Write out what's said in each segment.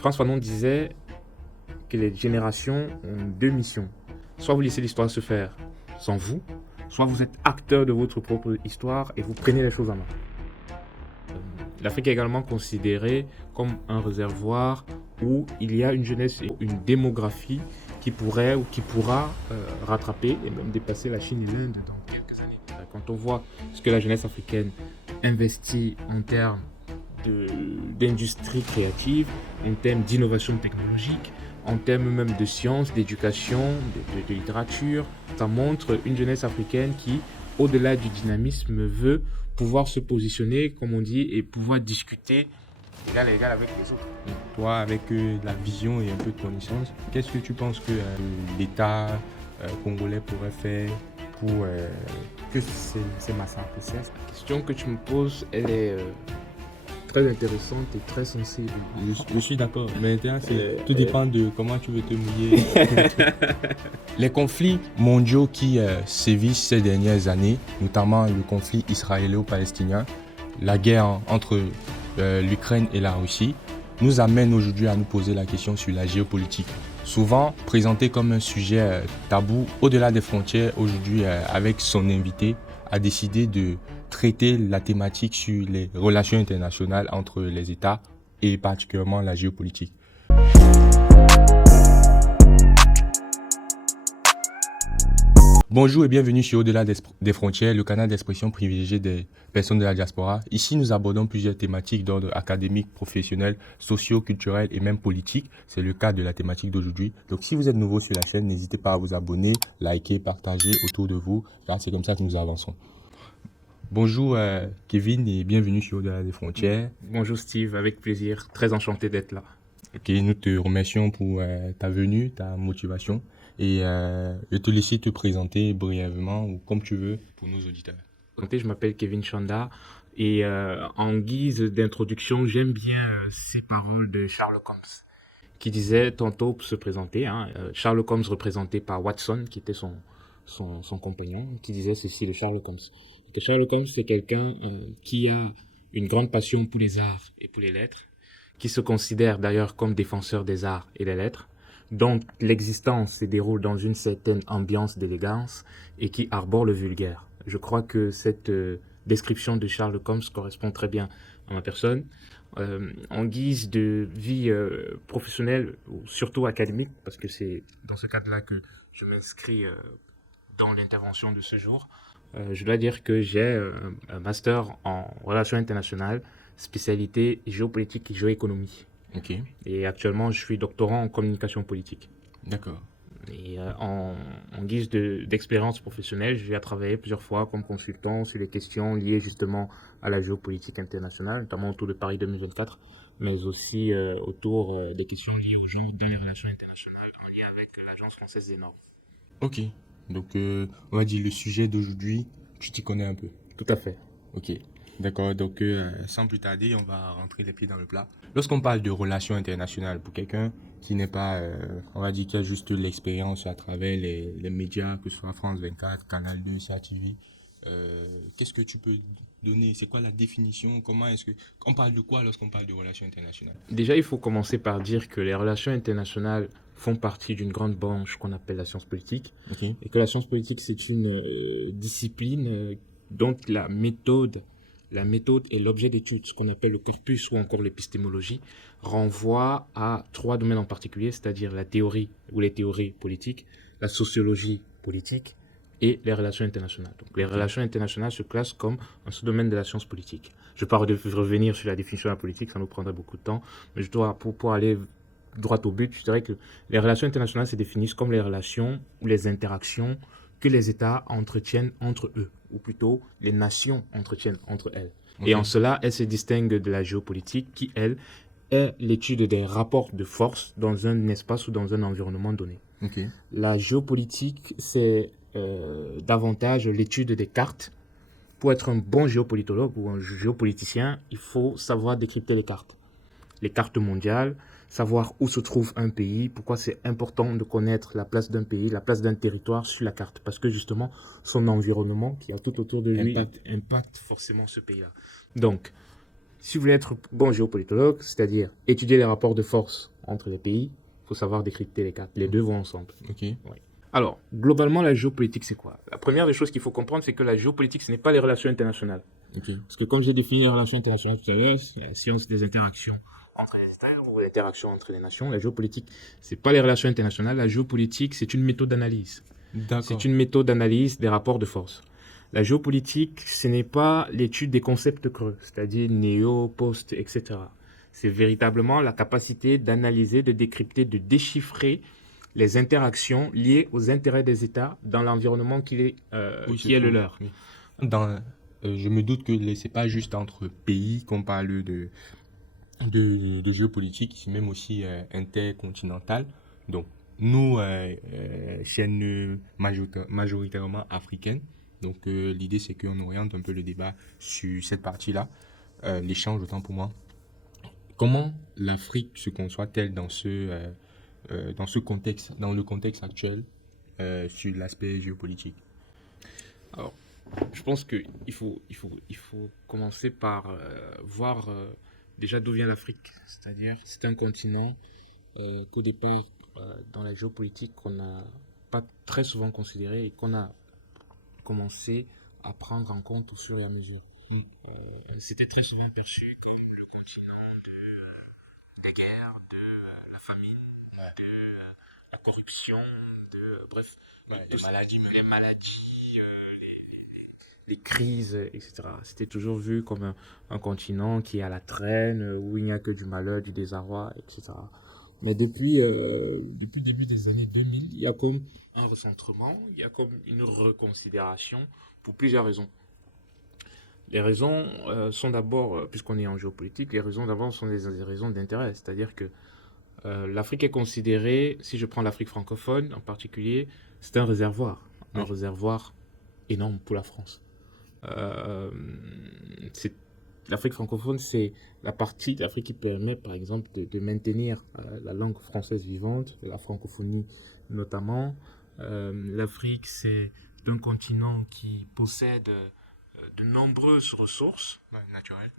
Frantz Fanon disait que les générations ont deux missions. Soit vous laissez l'histoire se faire sans vous, soit vous êtes acteur de votre propre histoire et vous prenez les choses en main. L'Afrique est également considérée comme un réservoir où il y a une jeunesse et une démographie qui pourrait ou qui pourra rattraper et même dépasser la Chine et l'Inde dans quelques années. Quand on voit ce que la jeunesse africaine investit en termes d'industrie créative, en termes d'innovation technologique, en termes même de sciences, d'éducation, de littérature, ça montre une jeunesse africaine qui, au-delà du dynamisme, veut pouvoir se positionner, comme on dit, et pouvoir discuter égal à égal avec les autres. Toi, avec la vision et un peu de connaissance, qu'est-ce que tu penses que l'État congolais pourrait faire pour que ces massacres cessent? La question que tu me poses, elle est très intéressante et très sensible. Je suis d'accord, mais tout dépend de comment tu veux te mouiller. Les conflits mondiaux qui sévissent ces dernières années, notamment le conflit israélo-palestinien, la guerre entre l'Ukraine et la Russie, nous amènent aujourd'hui à nous poser la question sur la géopolitique. Souvent présenté comme un sujet tabou au-delà des frontières, aujourd'hui avec son invité a décidé de traiter la thématique sur les relations internationales entre les États et particulièrement la géopolitique. Bonjour et bienvenue sur Au-delà des frontières, le canal d'expression privilégié des personnes de la diaspora. Ici, nous abordons plusieurs thématiques d'ordre académique, professionnel, socio-culturel et même politique. C'est le cas de la thématique d'aujourd'hui. Donc, si vous êtes nouveau sur la chaîne, n'hésitez pas à vous abonner, liker, partager autour de vous. Là, c'est comme ça que nous avançons. Bonjour Kevin et bienvenue sur Au-delà des frontières. Bonjour Steve, avec plaisir. Très enchanté d'être là. Ok, nous te remercions pour ta venue, ta motivation. Et je te laisser te présenter brièvement ou comme tu veux pour nos auditeurs. Je m'appelle Kevin Chanda et en guise d'introduction, j'aime bien ces paroles de Sherlock Holmes qui disait tantôt pour se présenter, Sherlock Holmes représenté par Watson qui était son compagnon, qui disait ceci de Sherlock Holmes. Que Sherlock Holmes c'est quelqu'un qui a une grande passion pour les arts et pour les lettres, qui se considère d'ailleurs comme défenseur des arts et des lettres, dont l'existence se déroule dans une certaine ambiance d'élégance et qui arbore le vulgaire. Je crois que cette description de Sherlock Holmes correspond très bien à ma personne. En guise de vie professionnelle, ou surtout académique, parce que c'est dans ce cadre-là que je m'inscris dans l'intervention de ce jour, je dois dire que j'ai un master en relations internationales, spécialité géopolitique et géoéconomie. Ok. Et actuellement, je suis doctorant en communication politique. D'accord. Et en guise d'expérience professionnelle, j'ai travaillé plusieurs fois comme consultant sur les questions liées justement à la géopolitique internationale, notamment autour de Paris 2024, mais aussi autour des questions liées au genre dans les relations internationales, en lien avec l'Agence française des normes. Ok. Donc, on va dire le sujet d'aujourd'hui, tu t'y connais un peu. Tout à fait. Ok. D'accord, donc sans plus tarder, on va rentrer les pieds dans le plat. Lorsqu'on parle de relations internationales, pour quelqu'un qui n'est pas, on va dire, qui a juste l'expérience à travers les médias, que ce soit France 24, Canal 2, CATV, qu'est-ce que tu peux donner? C'est quoi la définition? Comment est-ce que on parle de quoi lorsqu'on parle de relations internationales? Déjà, il faut commencer par dire que les relations internationales font partie d'une grande branche qu'on appelle la science politique. Okay. Et que la science politique, c'est une discipline dont la méthode et l'objet d'étude, ce qu'on appelle le corpus ou encore l'épistémologie, renvoie à trois domaines en particulier, c'est-à-dire la théorie ou les théories politiques, la sociologie politique et les relations internationales. Donc, les relations internationales se classent comme un sous-domaine de la science politique. Je ne vais pas revenir sur la définition de la politique, ça nous prendrait beaucoup de temps, mais pour aller droit au but, je dirais que les relations internationales se définissent comme les relations ou les interactions que les États entretiennent entre eux, ou plutôt les nations entretiennent entre elles. Okay. Et en cela, elles se distinguent de la géopolitique qui, elle, est l'étude des rapports de force dans un espace ou dans un environnement donné. Okay. La géopolitique, c'est davantage l'étude des cartes. Pour être un bon géopolitologue ou un géopoliticien, il faut savoir décrypter les cartes mondiales, savoir où se trouve un pays, pourquoi c'est important de connaître la place d'un pays, la place d'un territoire sur la carte. Parce que justement, son environnement qui a tout autour de lui impacte forcément ce pays-là. Donc, Si vous voulez être bon géopolitologue, c'est-à-dire étudier les rapports de force entre les pays, il faut savoir décrypter les cartes. Les deux vont ensemble. Ok. Oui. Alors, globalement, la géopolitique, c'est quoi? La première des choses qu'il faut comprendre, c'est que la géopolitique, ce n'est pas les relations internationales. Ok. Parce que comme j'ai défini les relations internationales tout à l'heure, c'est la science des interactions entre les États ou les interactions entre les nations. La géopolitique, c'est pas les relations internationales. La géopolitique, c'est une méthode d'analyse. D'accord. C'est une méthode d'analyse des rapports de force. La géopolitique, ce n'est pas l'étude des concepts creux, c'est-à-dire néo, post, etc. C'est véritablement la capacité d'analyser, de décrypter, de déchiffrer les interactions liées aux intérêts des États dans l'environnement qui est le leur. Oui. Je me doute que c'est pas juste entre pays qu'on parle de géopolitique, c'est même aussi intercontinental. Donc, nous, chaîne majoritairement africaine. Donc, l'idée, c'est qu'on oriente un peu le débat sur cette partie-là. L'échange, autant pour moi. Comment l'Afrique se conçoit-elle dans ce contexte, dans le contexte actuel, sur l'aspect géopolitique? Alors, je pense qu'il faut commencer par voir déjà d'où vient l'Afrique. C'est-à-dire, c'est un continent qu'au départ, dans la géopolitique, qu'on n'a pas très souvent considéré et qu'on a commencé à prendre en compte au fur et à mesure. C'était très souvent perçu comme le continent des guerres, de la famine, de la corruption, bref, les maladies, les crises, etc. C'était toujours vu comme un continent qui est à la traîne, où il n'y a que du malheur, du désarroi, etc. Mais depuis le début des années 2000, il y a comme un recentrement, il y a comme une reconsidération pour plusieurs raisons. Les raisons sont d'abord, puisqu'on est en géopolitique, les raisons d'abord sont des raisons d'intérêt. C'est-à-dire que l'Afrique est considérée, si je prends l'Afrique francophone en particulier, c'est un réservoir énorme pour la France. L'Afrique francophone, c'est la partie de l'Afrique qui permet, par exemple, de maintenir la langue française vivante, la francophonie notamment. L'Afrique, c'est un continent qui possède de nombreuses ressources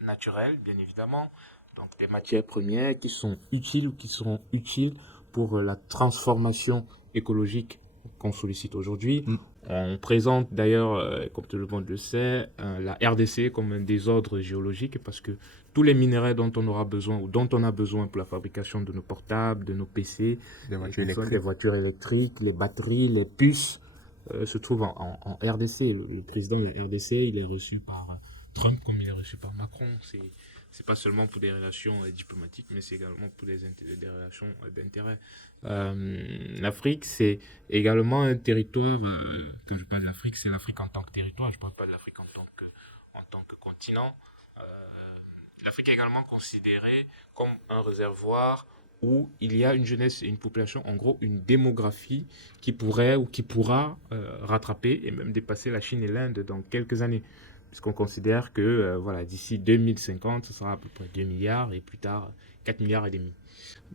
naturelles, bien évidemment. Donc des matières premières qui sont utiles ou qui seront utiles pour la transformation écologique qu'on sollicite aujourd'hui. On présente d'ailleurs, comme tout le monde le sait, la RDC comme un désordre géologique parce que tous les minerais dont on aura besoin ou dont on a besoin pour la fabrication de nos portables, de nos PC, des voitures électriques, les batteries, les puces, se trouvent en RDC. Le président de la RDC, il est reçu par Trump comme il est reçu par Macron. C'est pas seulement pour des relations diplomatiques, mais c'est également pour des relations d'intérêt. L'Afrique, c'est également un territoire, quand je parle de l'Afrique, c'est l'Afrique en tant que territoire, je ne parle pas de l'Afrique en tant que continent. L'Afrique est également considérée comme un réservoir où il y a une jeunesse et une population, en gros une démographie qui pourrait ou qui pourra rattraper et même dépasser la Chine et l'Inde dans quelques années. Puisqu'on considère que d'ici 2050, ce sera à peu près 2 milliards et plus tard 4 milliards et demi.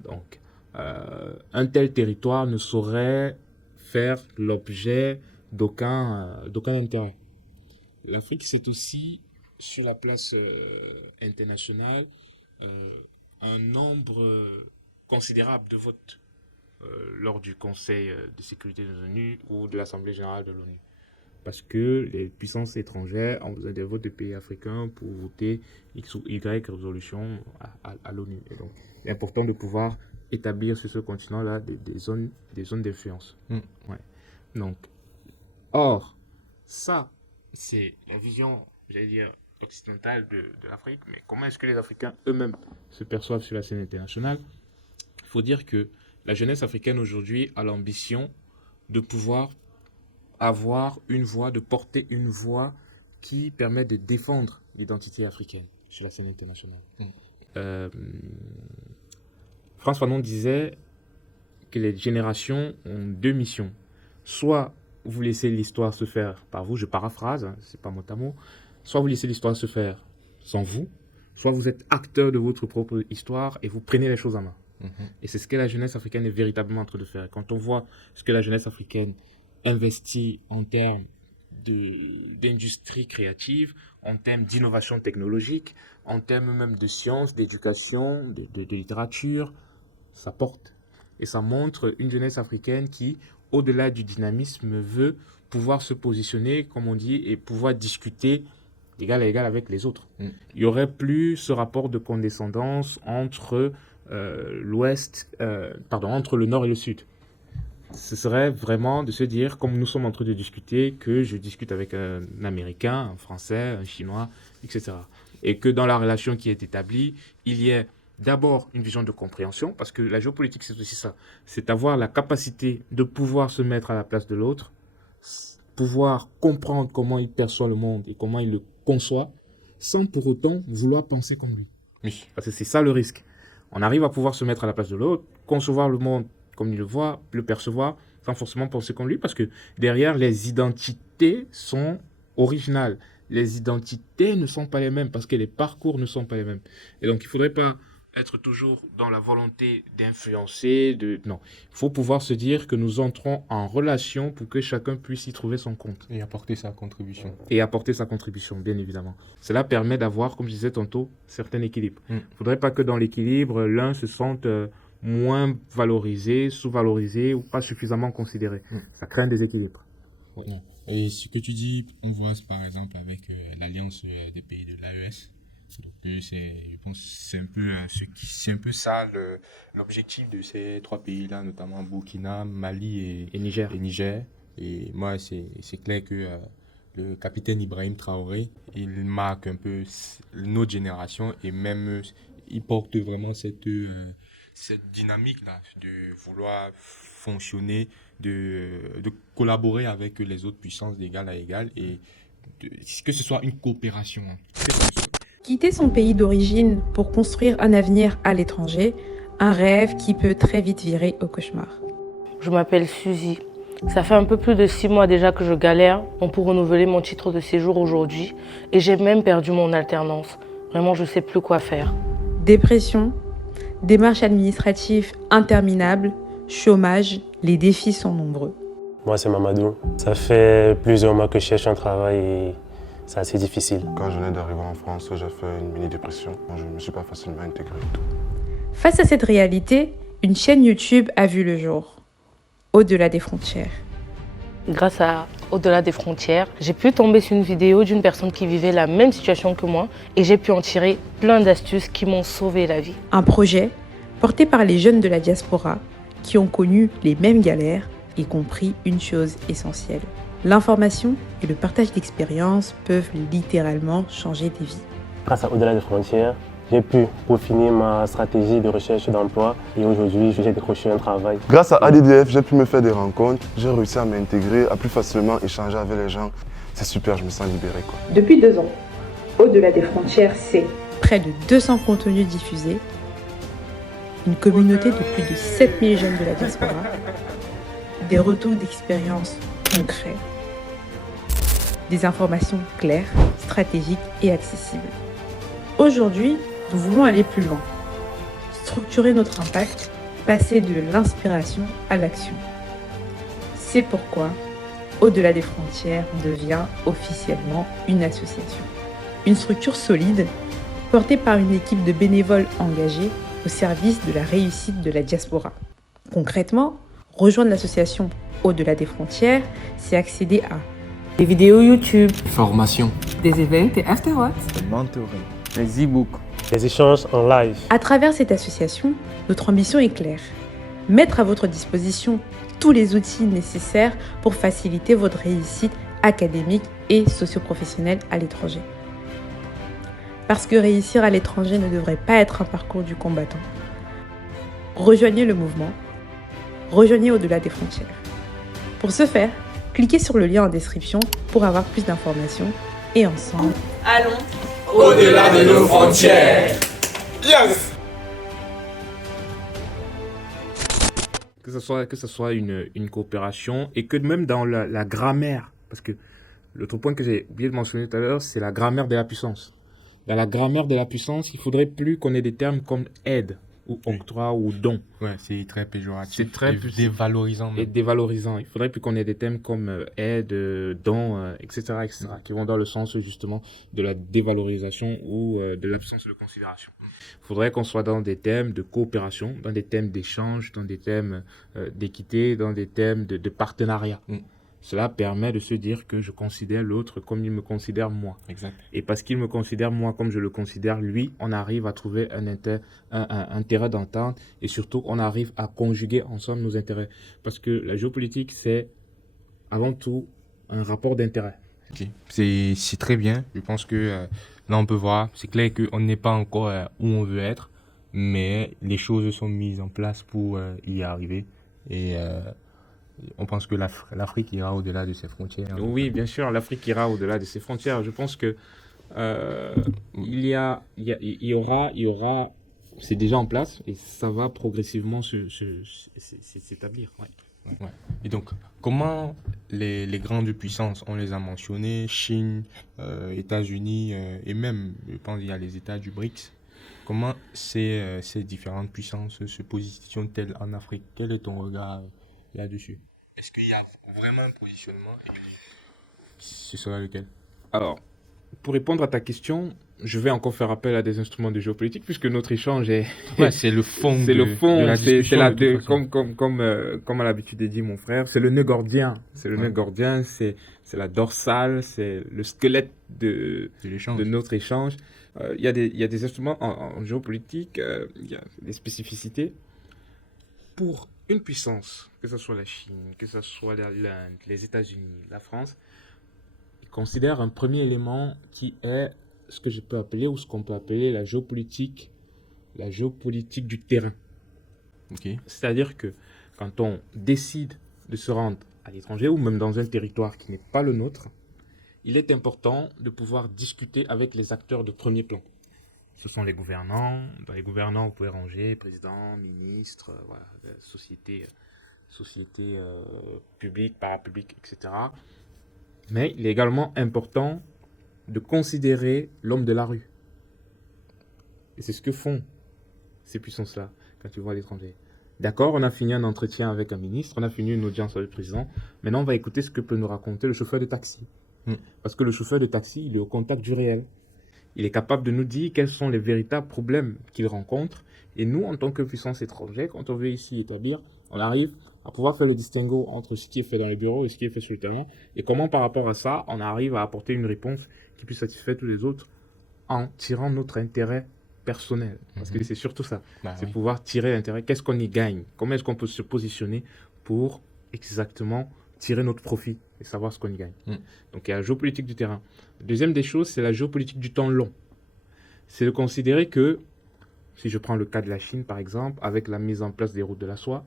Donc, un tel territoire ne saurait faire l'objet d'aucun intérêt. L'Afrique, c'est aussi, sur la place internationale, un nombre considérable de votes lors du Conseil de sécurité de l'ONU ou de l'Assemblée générale de l'ONU. Parce que les puissances étrangères ont besoin des votes des pays africains pour voter X ou Y résolution à l'ONU. Et donc, il est important de pouvoir établir sur ce continent-là des zones d'influence. Ouais. Donc, or, ça, c'est la vision, j'allais dire, occidentale de l'Afrique. Mais comment est-ce que les Africains eux-mêmes se perçoivent sur la scène internationale? Il faut dire que la jeunesse africaine aujourd'hui a l'ambition de pouvoir avoir une voix, de porter une voix qui permet de défendre l'identité africaine sur la scène internationale. Frantz Fanon disait que les générations ont deux missions. Soit vous laissez l'histoire se faire par vous, je paraphrase, hein, c'est pas mot à mot, soit vous laissez l'histoire se faire sans vous, soit vous êtes acteur de votre propre histoire et vous prenez les choses en main. Et c'est ce que la jeunesse africaine est véritablement en train de faire. Quand on voit ce que la jeunesse africaine investit en termes d'industrie créative, en termes d'innovation technologique, en termes même de sciences, d'éducation, de littérature. Ça porte. Et ça montre une jeunesse africaine qui, au-delà du dynamisme, veut pouvoir se positionner, comme on dit, et pouvoir discuter d'égal à égal avec les autres. Il n'y aurait plus ce rapport de condescendance entre entre le nord et le sud. Ce serait vraiment de se dire, comme nous sommes en train de discuter, que je discute avec un Américain, un Français, un Chinois, etc. Et que dans la relation qui est établie, il y ait d'abord une vision de compréhension, parce que la géopolitique, c'est aussi ça. C'est avoir la capacité de pouvoir se mettre à la place de l'autre, pouvoir comprendre comment il perçoit le monde et comment il le conçoit, sans pour autant vouloir penser comme lui. Oui. Parce que c'est ça le risque. On arrive à pouvoir se mettre à la place de l'autre, concevoir le monde comme il le voit, le percevoir, sans forcément penser comme lui, parce que derrière, les identités sont originales. Les identités ne sont pas les mêmes, parce que les parcours ne sont pas les mêmes. Et donc, il ne faudrait pas être toujours dans la volonté d'influencer. Non, il faut pouvoir se dire que nous entrons en relation pour que chacun puisse y trouver son compte. Et apporter sa contribution. Et apporter sa contribution, bien évidemment. Cela permet d'avoir, comme je disais tantôt, certain équilibre. Il ne faudrait pas que dans l'équilibre, l'un se sente moins valorisé, sous-valorisé ou pas suffisamment considéré. Ça crée un déséquilibre. Oui. Et ce que tu dis, on voit par exemple avec l'alliance des pays de l'AES. Donc, je pense que c'est un peu ça l'objectif de ces trois pays-là, notamment Burkina, Mali et Niger. Et moi, c'est clair que le capitaine Ibrahim Traoré, il marque un peu notre génération et même il porte vraiment cette dynamique-là de vouloir fonctionner, de collaborer avec les autres puissances d'égal à égal et que ce soit une coopération. Quitter son pays d'origine pour construire un avenir à l'étranger, un rêve qui peut très vite virer au cauchemar. Je m'appelle Suzy. Ça fait un peu plus de 6 mois déjà que je galère pour renouveler mon titre de séjour aujourd'hui et j'ai même perdu mon alternance. Vraiment, je ne sais plus quoi faire. Dépression, démarches administratives interminables, chômage, les défis sont nombreux. Moi, c'est Mamadou. Ça fait plusieurs mois que je cherche un travail et c'est assez difficile. Quand je venais d'arriver en France, j'ai fait une mini-dépression. Je ne me suis pas facilement intégré et tout. Face à cette réalité, une chaîne YouTube a vu le jour. Au-delà des frontières. Grâce à Au-delà des frontières, j'ai pu tomber sur une vidéo d'une personne qui vivait la même situation que moi et j'ai pu en tirer plein d'astuces qui m'ont sauvé la vie. Un projet porté par les jeunes de la diaspora qui ont connu les mêmes galères et compris une chose essentielle. L'information et le partage d'expériences peuvent littéralement changer des vies. Grâce à Au-delà des frontières, j'ai pu peaufiner ma stratégie de recherche d'emploi et aujourd'hui, j'ai décroché un travail. Grâce à ADDF, j'ai pu me faire des rencontres, j'ai réussi à m'intégrer, à plus facilement échanger avec les gens. C'est super, je me sens libéré, quoi. Depuis 2 ans, Au-delà des frontières, c'est près de 200 contenus diffusés, une communauté de plus de 7000 jeunes de la diaspora, des retours d'expérience concrets, des informations claires, stratégiques et accessibles. Aujourd'hui, nous voulons aller plus loin, structurer notre impact, passer de l'inspiration à l'action. C'est pourquoi Au-delà des frontières devient officiellement une association. Une structure solide, portée par une équipe de bénévoles engagés au service de la réussite de la diaspora. Concrètement, rejoindre l'association Au-delà des frontières, c'est accéder à Des vidéos YouTube, Formation. des events et afterworks, mentoring, les e-books, Les échanges en live. À travers cette association, notre ambition est claire. Mettre à votre disposition tous les outils nécessaires pour faciliter votre réussite académique et socio-professionnelle à l'étranger. Parce que réussir à l'étranger ne devrait pas être un parcours du combattant. Rejoignez le mouvement. Rejoignez Au-delà des frontières. Pour ce faire, cliquez sur le lien en description pour avoir plus d'informations et ensemble, allons Au-delà de nos frontières. Yes! Que ce soit une coopération et que même dans la grammaire, parce que l'autre point que j'ai oublié de mentionner tout à l'heure, c'est la grammaire de la puissance. Dans la grammaire de la puissance, il faudrait plus qu'on ait des termes comme aide. ou octroi ou don. Ouais, c'est très péjoratif. C'est très et dévalorisant. Et Même. dévalorisant. Il faudrait plus qu'on ait des thèmes comme aide, don, etc., qui vont dans le sens justement de la dévalorisation ou de l'absence de considération. Il faudrait qu'on soit dans des thèmes de coopération, dans des thèmes d'échange, dans des thèmes d'équité, dans des thèmes de partenariat. Cela permet de se dire que je considère l'autre comme il me considère moi. Exact. Et parce qu'il me considère moi comme je le considère lui, on arrive à trouver un terrain d'entente et surtout on arrive à conjuguer ensemble nos intérêts. Parce que la géopolitique, c'est avant tout un rapport d'intérêt. Ok. C'est très bien. Je pense que là, on peut voir, c'est clair qu'on n'est pas encore où on veut être, mais les choses sont mises en place pour y arriver. Et on pense que l'Afrique ira au-delà de ses frontières. Oui, bien sûr, l'Afrique ira au-delà de ses frontières. Je pense que il y aura, c'est déjà en place et ça va progressivement s'établir. Ouais. Ouais. Et donc, comment les grandes puissances, on les a mentionnées, Chine, États-Unis et même, je pense, il y a les États du BRICS. Comment ces différentes puissances se positionnent-elles en Afrique? Quel est ton regard là-dessus? Est-ce qu'il y a vraiment un positionnement et ce sera lequel? Alors, pour répondre à ta question, je vais encore faire appel à des instruments de géopolitique puisque notre échange est... Ouais, c'est le fond c'est le fond, de la discussion. comme à l'habitude de dire mon frère, c'est le nœud gordien. C'est le nœud gordien, c'est la dorsale, c'est le squelette de notre échange. Il y a des instruments en géopolitique, il y a des spécificités. Pour une puissance, que ce soit la Chine, que ce soit l'Inde, les États-Unis, la France, ils considèrent un premier élément qui est ce que je peux appeler ou ce qu'on peut appeler la géopolitique du terrain. Okay. C'est-à-dire que quand on décide de se rendre à l'étranger ou même dans un territoire qui n'est pas le nôtre, il est important de pouvoir discuter avec les acteurs de premier plan. Ce sont les gouvernants. Dans les gouvernants, vous pouvez ranger président, ministre, société publique, parapublique, etc. Mais il est également important de considérer l'homme de la rue. Et c'est ce que font ces puissances-là quand tu vas à l'étranger. D'accord, on a fini un entretien avec un ministre, on a fini une audience avec le président. Maintenant, on va écouter ce que peut nous raconter le chauffeur de taxi. Parce que le chauffeur de taxi, il est au contact du réel. Il est capable de nous dire quels sont les véritables problèmes qu'il rencontre. Et nous, en tant que puissance étrangère, quand on veut ici établir, on arrive à pouvoir faire le distinguo entre ce qui est fait dans les bureaux et ce qui est fait sur le terrain. Et comment, par rapport à ça, on arrive à apporter une réponse qui puisse satisfaire tous les autres en tirant notre intérêt personnel. Parce que c'est surtout ça. C'est pouvoir tirer l'intérêt. Qu'est-ce qu'on y gagne? Comment est-ce qu'on peut se positionner pour exactement tirer notre profit et savoir ce qu'on y gagne. Donc il y a la géopolitique du terrain. Deuxième des choses, c'est la géopolitique du temps long. C'est de considérer que, si je prends le cas de la Chine par exemple, avec la mise en place des routes de la soie,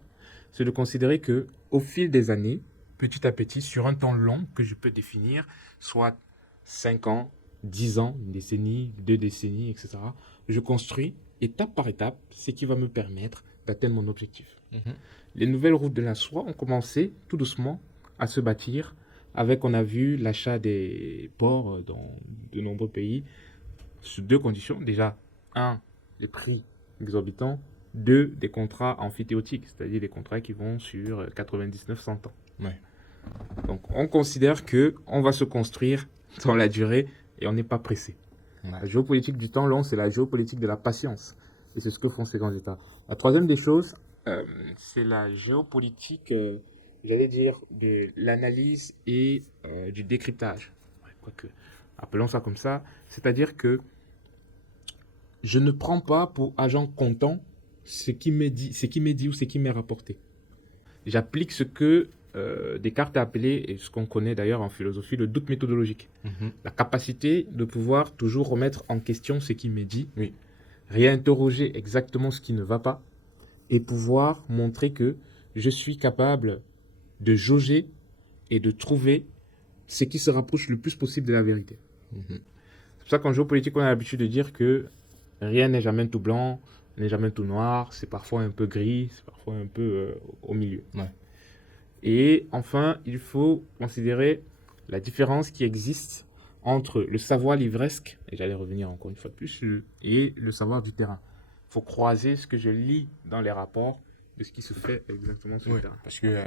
c'est de considérer que au fil des années, petit à petit, sur un temps long que je peux définir, soit 5 ans, 10 ans, une décennie, 2 décennies, etc., je construis étape par étape ce qui va me permettre d'atteindre mon objectif. Les nouvelles routes de la soie ont commencé tout doucement à se bâtir avec, on a vu, l'achat des ports dans de nombreux pays sous deux conditions. Déjà, 1, les prix exorbitants. 2, des contrats amphithéotiques, c'est-à-dire des contrats qui vont sur 99-100 ans. Ouais. Donc, on considère qu'on va se construire dans la durée et on n'est pas pressé. Ouais. La géopolitique du temps long, c'est la géopolitique de la patience. Et c'est ce que font ces grands États. La troisième des choses, c'est la géopolitique, j'allais dire, de l'analyse et du décryptage. Ouais, quoique, appelons ça comme ça. C'est-à-dire que je ne prends pas pour agent comptant ce qui m'est dit ou ce qui m'est rapporté. J'applique ce que Descartes a appelé, et ce qu'on connaît d'ailleurs en philosophie, le doute méthodologique. La capacité de pouvoir toujours remettre en question ce qui m'est dit, réinterroger exactement ce qui ne va pas, et pouvoir montrer que je suis capable de jauger et de trouver ce qui se rapproche le plus possible de la vérité. C'est pour ça qu'en géopolitique, on a l'habitude de dire que rien n'est jamais tout blanc, n'est jamais tout noir, c'est parfois un peu gris, c'est parfois un peu au milieu. Ouais. Et enfin, il faut considérer la différence qui existe entre le savoir livresque, et j'allais revenir encore une fois de plus, et le savoir du terrain. faut croiser ce que je lis dans les rapports de ce qui se fait exactement sur le terrain. Parce que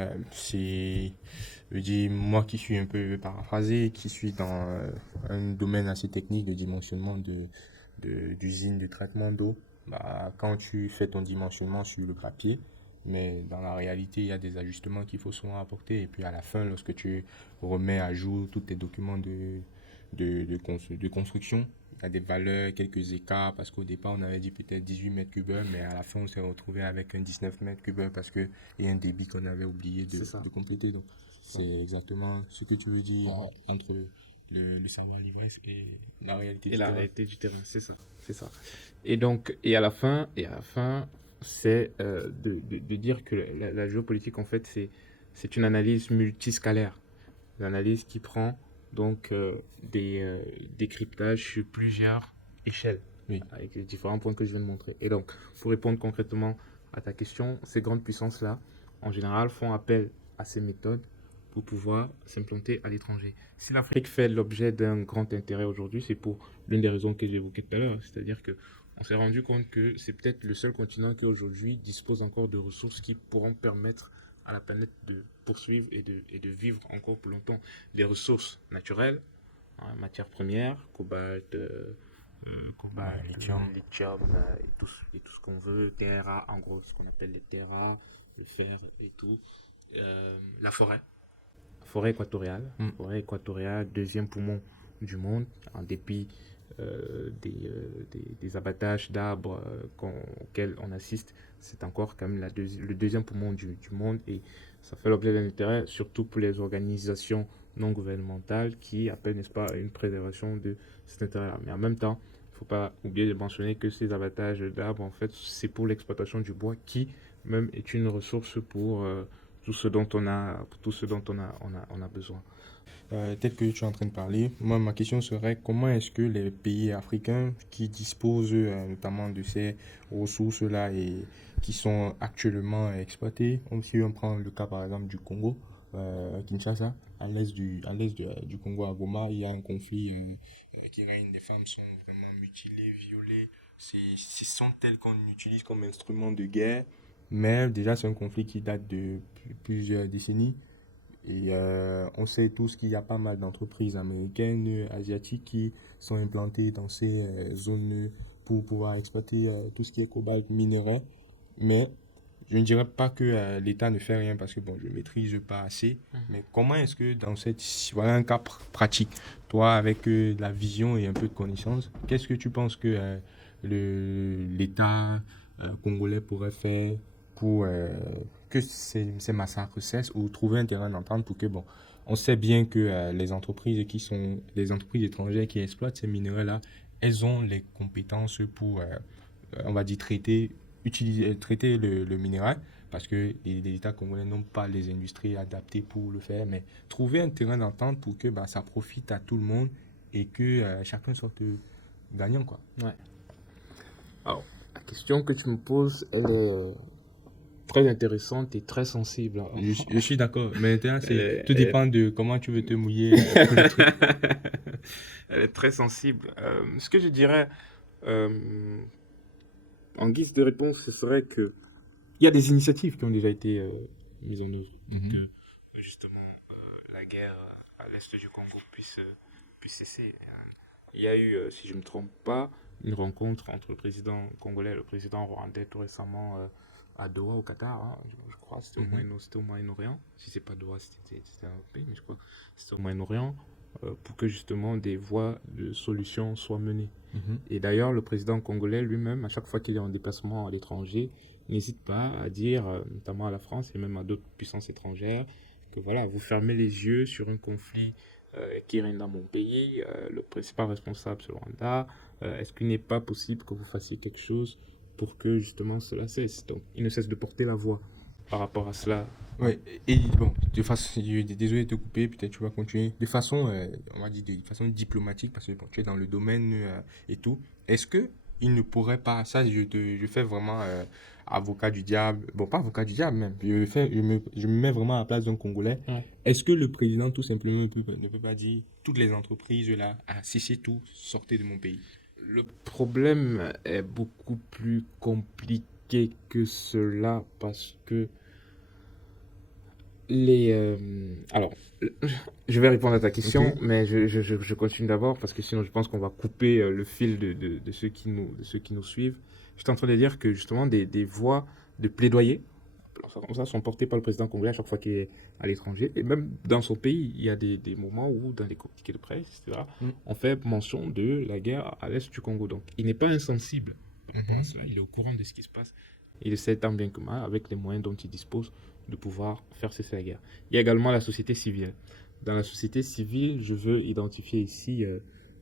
je dis, moi qui suis un peu paraphrasé, qui suis dans un domaine assez technique de dimensionnement d'usine de traitement d'eau, bah, quand tu fais ton dimensionnement sur le papier, mais dans la réalité, il y a des ajustements qu'il faut souvent apporter. Et puis à la fin, lorsque tu remets à jour tous tes documents de construction, il y a des valeurs, quelques écarts, parce qu'au départ, on avait dit peut-être 18 mètres cubes, mais à la fin, on s'est retrouvé avec un 19 mètres cubes parce qu'il y a un débit qu'on avait oublié de compléter. Donc, c'est exactement ce que tu veux dire entre le salaire livré et la réalité Et du la terrain. réalité du terrain, c'est ça. Et donc, et à la fin, c'est de dire que la géopolitique, en fait, c'est une analyse multiscalaire. Une analyse qui prend donc des décryptages sur plusieurs échelles, Oui. avec les différents points que je viens de montrer. Et donc, pour répondre concrètement à ta question, ces grandes puissances-là, en général, font appel à ces méthodes pour pouvoir s'implanter à l'étranger. Si l'Afrique fait l'objet d'un grand intérêt aujourd'hui, c'est pour l'une des raisons que j'évoquais tout à l'heure, c'est-à-dire que on s'est rendu compte que c'est peut-être le seul continent qui aujourd'hui dispose encore de ressources qui pourront permettre à la planète de poursuivre et de vivre encore plus longtemps. Les ressources naturelles, hein, matières premières, cobalt, lithium, et tout ce qu'on veut, terres rares, en gros ce qu'on appelle les terres rares, le fer et tout. La forêt équatoriale. Forêt équatoriale, deuxième poumon du monde, en dépit des abattages d'arbres auxquels on assiste, c'est encore quand même le deuxième poumon du monde, et ça fait l'objet d'un intérêt, surtout pour les organisations non gouvernementales qui appellent, n'est-ce pas, à une préservation de cet intérêt-là. Mais en même temps, il ne faut pas oublier de mentionner que ces abattages d'arbres, en fait, c'est pour l'exploitation du bois qui même est une ressource pour tout ce dont on a besoin. Tel que tu es en train de parler, moi, ma question serait comment est-ce que les pays africains qui disposent notamment de ces ressources-là et qui sont actuellement exploitées, si on prend le cas par exemple du Congo, Kinshasa, à l'est du Congo, à Goma, il y a un conflit qui règne, les femmes sont vraiment mutilées, violées, ce sont elles qu'on utilise comme instrument de guerre, mais déjà c'est un conflit qui date de plusieurs décennies. Et on sait tous qu'il y a pas mal d'entreprises américaines, asiatiques qui sont implantées dans ces zones pour pouvoir exploiter tout ce qui est cobalt, minerais. Mais je ne dirais pas que l'État ne fait rien parce que bon, je ne maîtrise pas assez. Mais comment est-ce que dans voilà un cas pratique, toi avec la vision et un peu de connaissance, qu'est-ce que tu penses que l'État congolais pourrait faire pour que ces massacres cessent ou trouver un terrain d'entente pour que, bon, on sait bien que les entreprises qui sont des entreprises étrangères qui exploitent ces minéraux-là, elles ont les compétences pour, on va dire, traiter le minéral parce que les États congolais n'ont pas les industries adaptées pour le faire, mais trouver un terrain d'entente pour que ça profite à tout le monde et que chacun sorte gagnant, quoi. Ouais. Alors, la question que tu me poses, elle est très intéressante et très sensible. Je suis d'accord, mais tout dépend de comment tu veux te mouiller. Elle est très sensible. Ce que je dirais en guise de réponse, ce serait que il y a des initiatives qui ont déjà été mises en œuvre pour que justement la guerre à l'est du Congo puisse cesser. Il y a eu, si je ne me trompe pas, une rencontre entre le président congolais et le président rwandais tout récemment à Doha au Qatar, hein, je crois, c'était au Moyen-Orient. Si c'est pas Doha, c'était un autre pays, mais je crois que c'était au Moyen-Orient, pour que justement des voies de solution soient menées. Et d'ailleurs, le président congolais lui-même, à chaque fois qu'il est en déplacement à l'étranger, n'hésite pas à dire, notamment à la France et même à d'autres puissances étrangères, que voilà, vous fermez les yeux sur un conflit qui règne dans mon pays, le principal responsable c'est le Rwanda, est-ce qu'il n'est pas possible que vous fassiez quelque chose pour que justement cela cesse? Donc il ne cesse de porter la voix par rapport à cela. Ouais, et bon, désolé de te couper, peut-être tu vas continuer. De façon, on va dire de façon diplomatique, parce que bon, tu es dans le domaine et tout, est-ce que il ne pourrait pas, ça je fais vraiment avocat du diable, bon pas avocat du diable même, je me mets vraiment à la place d'un Congolais. Ouais. Est-ce que le président tout simplement ne peut pas dire toutes les entreprises là, cessez tout, sortez de mon pays? Le problème est beaucoup plus compliqué que cela parce que alors, je vais répondre à ta question, Ok. mais je continue d'abord parce que sinon je pense qu'on va couper le fil de de ceux qui nous suivent. J'étais en train de dire que justement des voix de plaidoyer comme ça, sont portés par le président congolais à chaque fois qu'il est à l'étranger. Et même dans son pays, il y a des moments où, dans les communiqués de presse, etc., Mm. on fait mention de la guerre à l'est du Congo. Donc, il n'est pas insensible par rapport à cela. Il est au courant de ce qui se passe. Il sait tant bien que mal, avec les moyens dont il dispose, de pouvoir faire cesser la guerre. Il y a également la société civile. Dans la société civile, je veux identifier ici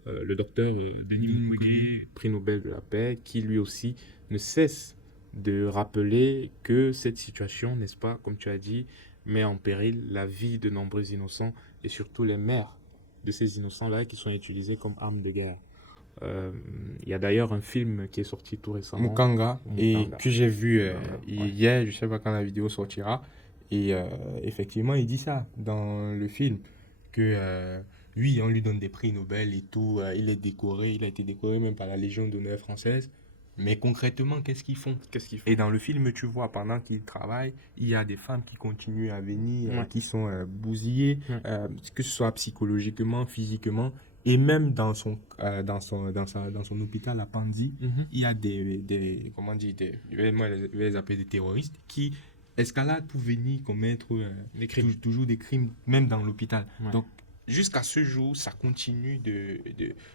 le docteur Denis Mukwege, prix Nobel de la paix, qui lui aussi ne cesse de rappeler que cette situation, n'est-ce pas, comme tu as dit, met en péril la vie de nombreux innocents et surtout les mères de ces innocents-là qui sont utilisés comme armes de guerre. Il y a d'ailleurs un film qui est sorti tout récemment. Mukanga, et Mukanga. que j'ai vu Mukanga, ouais. hier, je sais pas quand la vidéo sortira. Et effectivement, il dit ça dans le film, que lui, on lui donne des prix Nobel et tout. Il est décoré, il a été décoré même par la Légion d'honneur française. Mais concrètement, qu'est-ce qu'ils font? Qu'est-ce qu'il faut? Et dans le film, tu vois, pendant qu'ils travaillent, il y a des femmes qui continuent à venir, Ouais. qui sont bousillées, Ouais. que ce soit psychologiquement, physiquement, et même dans son hôpital à Panzi, Mhm. il y a comment dire, moi, je vais les appeler des terroristes, qui escaladent pour venir commettre Des crimes. toujours des crimes, même dans l'hôpital. Ouais. Donc, jusqu'à ce jour, ça continue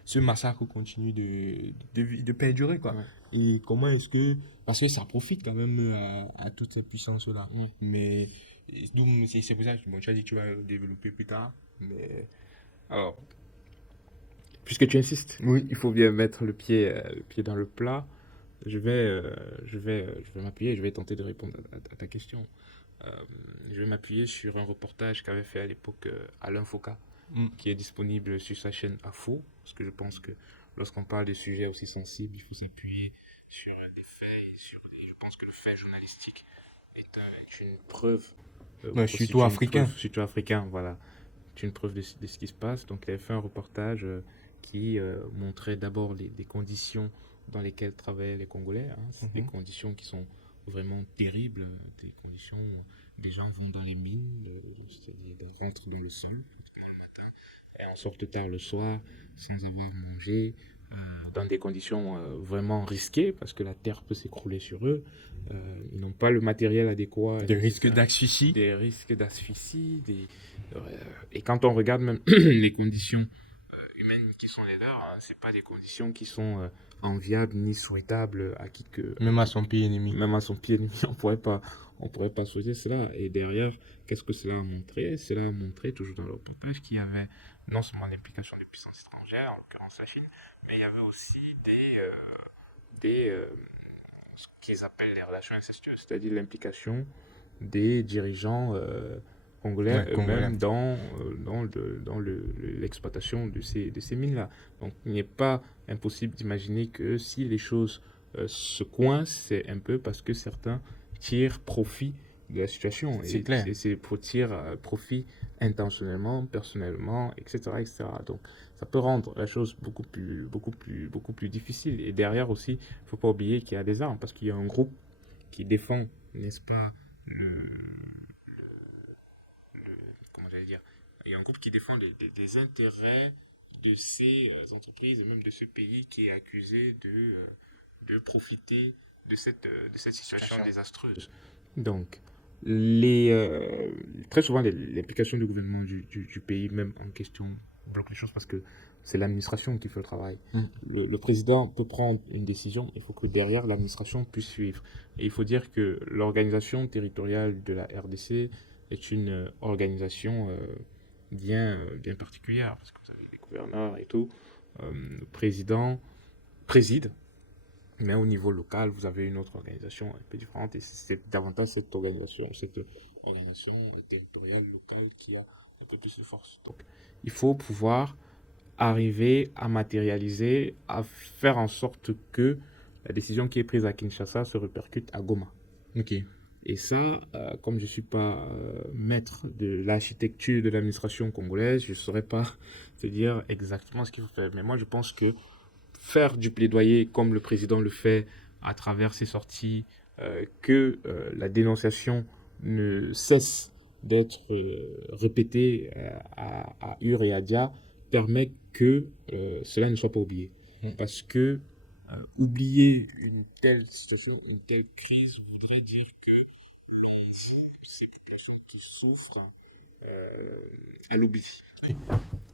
ce massacre continue de perdurer, quoi. Ouais. Et comment est-ce que... Parce que ça profite quand même à toutes ces puissances-là. Ouais. Mais donc, c'est pour ça que bon, tu as dit que tu vas développer plus tard. Mais Alors, puisque tu insistes, oui. il faut bien mettre le pied dans le plat. Je vais m'appuyer, je vais tenter de répondre à ta question. Je vais m'appuyer sur un reportage qu'avait fait à l'époque Alain Foucault, qui est disponible sur sa chaîne Afo, parce que je pense que lorsqu'on parle de sujets aussi sensibles, il faut s'appuyer sur des faits et je pense que le fait journalistique est une preuve. Ouais, surtout africain. Surtout africain, voilà. C'est une preuve de ce qui se passe. Donc, il avait fait un reportage qui montrait d'abord les conditions dans lesquelles travaillaient les Congolais. Hein. C'est des conditions qui sont vraiment terribles, des conditions où des gens vont dans les mines, c'est-à-dire rentrent dans le sol, et en sortent tard le soir, sans avoir mangé, dans des conditions vraiment risquées, parce que la terre peut s'écrouler sur eux. Ils n'ont pas le matériel adéquat. Des risques d'asphyxie. Des risques d'asphyxie. Et quand on regarde même les conditions humaines qui sont les leurs, hein, c'est pas des conditions qui sont enviables ni souhaitables à qui que... Même à son pays ennemi. Même à son pied ennemi, on pourrait pas souhaiter cela. Et derrière, qu'est-ce que cela a montré? Cela a montré, toujours dans le reportage, qu'il y avait non seulement l'implication des puissances étrangères, en l'occurrence la Chine, mais il y avait aussi ce qu'ils appellent les relations incestueuses, c'est-à-dire l'implication des dirigeants congolais Ouais, congolais. eux-mêmes dans l'exploitation de ces mines-là. Donc, il n'est pas impossible d'imaginer que si les choses se coincent, c'est un peu parce que certains tirent profit de la situation. C'est clair. Et c'est pour tirer profit intentionnellement, personnellement, etc., etc. Donc, ça peut rendre la chose beaucoup plus difficile. Et derrière aussi, il ne faut pas oublier qu'il y a des armes, parce qu'il y a un groupe qui défend, n'est-ce pas, comment j'allais dire, il y a un groupe qui défend les intérêts de ces entreprises et même de ce pays qui est accusé de profiter de cette situation désastreuse. Donc, très souvent, l'implication du gouvernement du pays, même en question, bloque les choses parce que c'est l'administration qui fait le travail. Le président peut prendre une décision, il faut que derrière, l'administration puisse suivre. Et il faut dire que l'organisation territoriale de la RDC est une organisation bien particulière, parce que vous avez des gouverneurs et tout. Le président préside, mais au niveau local, vous avez une autre organisation un peu différente, et c'est davantage cette organisation territoriale locale qui a un peu plus de force. Donc, il faut pouvoir arriver à matérialiser, à faire en sorte que la décision qui est prise à Kinshasa se répercute à Goma. Ok. Et ça, comme je ne suis pas maître de l'architecture de l'administration congolaise, je ne saurais pas te dire exactement ce qu'il faut faire. Mais moi, je pense que faire du plaidoyer comme le président le fait à travers ses sorties, que la dénonciation ne cesse d'être répétée à Ur et à Dia, permet que cela ne soit pas oublié. Parce que oublier une telle situation, une telle crise voudrait dire que ces populations qui souffrent à l'oubli.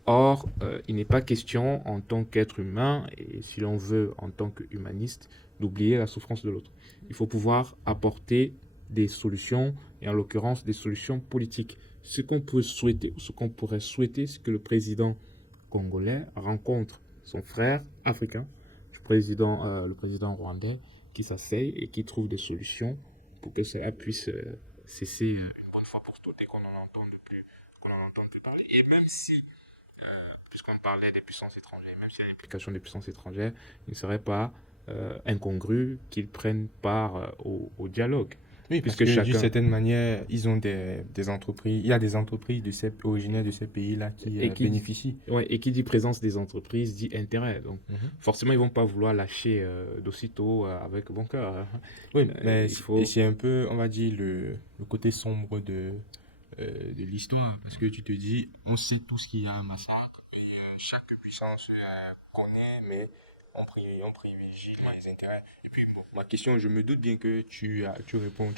Or, il n'est pas question en tant qu'être humain, et si l'on veut en tant qu'humaniste, d'oublier la souffrance de l'autre. Il faut pouvoir apporter des solutions, et en l'occurrence des solutions politiques. Ce qu'on peut souhaiter, ce qu'on pourrait souhaiter, c'est que le président congolais rencontre son frère africain, le président rwandais, qui s'asseye et qui trouve des solutions pour que cela puisse cesser une bonne fois pour toutes et qu'on n'en entende plus parler. Et même si, puisqu'on parlait des puissances étrangères, même s'il y a l'implication des puissances étrangères, il ne serait pas incongru qu'ils prennent part au dialogue. Oui, parce que d'une certaine manière, ils ont des entreprises. Il y a des entreprises originaires de ces pays-là qui bénéficient. Et qui dit présence des entreprises dit intérêt. Donc, forcément, ils ne vont pas vouloir lâcher d'aussitôt avec bon cœur. Hein. Oui, mais c'est un peu, on va dire, le côté sombre de l'histoire. Parce que tu te dis, on sait tous qu'il y a un massacre, et chaque puissance connaît, mais on privilégie les intérêts. Et puis, bon, ma question, je me doute bien que tu as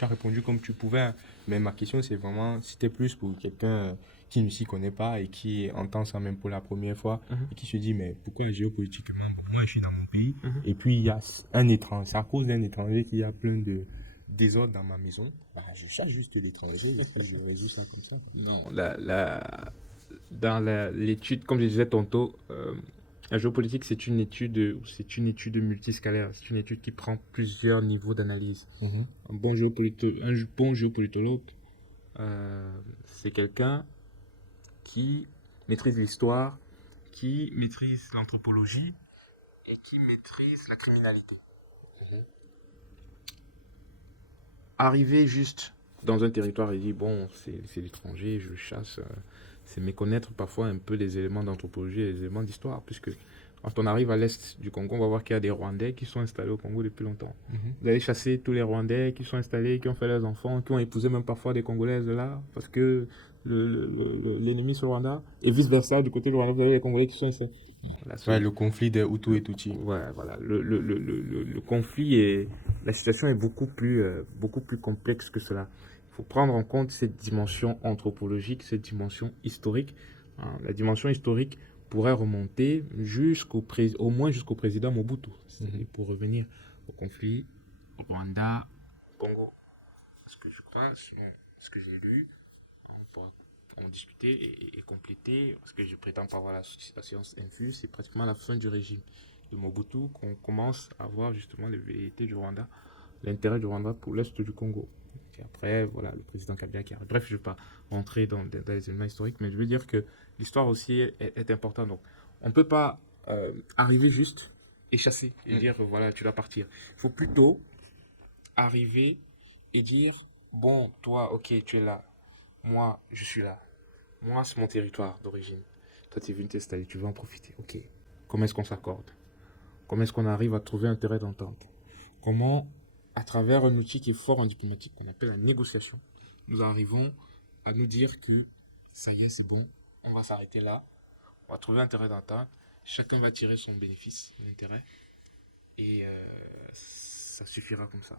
répondu comme tu pouvais, hein, mais ma question, c'est vraiment, c'était plus pour quelqu'un qui ne s'y connaît pas et qui entend ça même pour la première fois, et qui se dit, mais pourquoi géopolitiquement, moi je suis dans mon pays, et puis il y a un étranger, c'est à cause d'un étranger qu'il y a plein de désordre dans ma maison, je chasse juste l'étranger et puis je résous ça comme ça. Non, dans l'étude, comme je disais tantôt, la géopolitique, c'est une étude multiscalaire. C'est une étude qui prend plusieurs niveaux d'analyse. Un bon géopolitologue, c'est quelqu'un qui maîtrise l'histoire, qui maîtrise l'anthropologie et qui maîtrise la criminalité. Arriver juste dans un territoire et dire, bon, c'est l'étranger, je chasse... c'est méconnaître parfois un peu les éléments d'anthropologie et les éléments d'histoire, puisque quand on arrive à l'est du Congo, on va voir qu'il y a des Rwandais qui sont installés au Congo depuis longtemps. Vous allez chasser tous les Rwandais qui sont installés, qui ont fait leurs enfants, qui ont épousé même parfois des Congolaises là, parce que l'ennemi c'est le Rwanda, et vice-versa, du côté du Rwanda, vous avez les Congolais qui sont installés. Ouais, le conflit des Hutus et Tutsis. Ouais, voilà. Le conflit et la situation est beaucoup plus complexe que cela. Il faut prendre en compte cette dimension anthropologique, cette dimension historique. La dimension historique pourrait remonter au moins jusqu'au président Mobutu. C'est-à-dire pour revenir au conflit au Rwanda, Congo. Ce que je crois, ce que j'ai lu, on pourra en discuter et compléter, parce que je prétends pas avoir la science infuse, c'est pratiquement la fin du régime de Mobutu qu'on commence à voir justement les velléités du Rwanda, l'intérêt du Rwanda pour l'est du Congo. Et après, voilà, le président Kabila qui arrive. Bref, je ne vais pas rentrer dans les éléments historiques, mais je veux dire que l'histoire aussi est importante. Donc, on ne peut pas arriver juste et chasser et dire, voilà, tu dois partir. Il faut plutôt arriver et dire, bon, toi, ok, tu es là. Moi, je suis là. Moi, c'est mon territoire d'origine. Toi, tu es venu t'installer, tu veux en profiter. Ok. Comment est-ce qu'on s'accorde? Comment est-ce qu'on arrive à trouver un terrain d'entente? Comment, à travers un outil qui est fort en diplomatique, qu'on appelle la négociation, nous arrivons à nous dire que ça y est, c'est bon, on va s'arrêter là, on va trouver un terrain d'entente, chacun va tirer son bénéfice, l'intérêt, et ça suffira comme ça.